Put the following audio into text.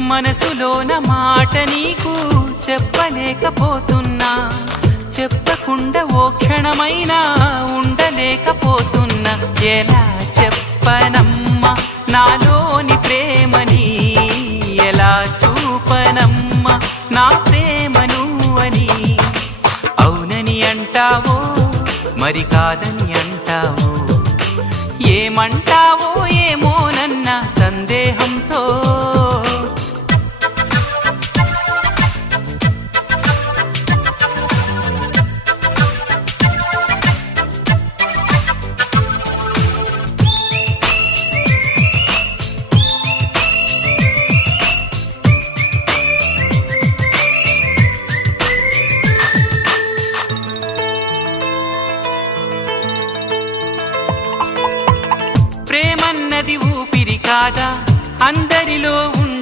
మనసులోన మాట నీకు చెప్పలేకపోతున్నా, చెప్పకుండా ఓ క్షణమైనా ఉండలేకపోతున్నా. ఎలా చెప్పనమ్మా నాలోని ప్రేమని, ఎలా చూపనమ్మా నా ప్రేమను అని. అవునని అంటావో మరి కాదని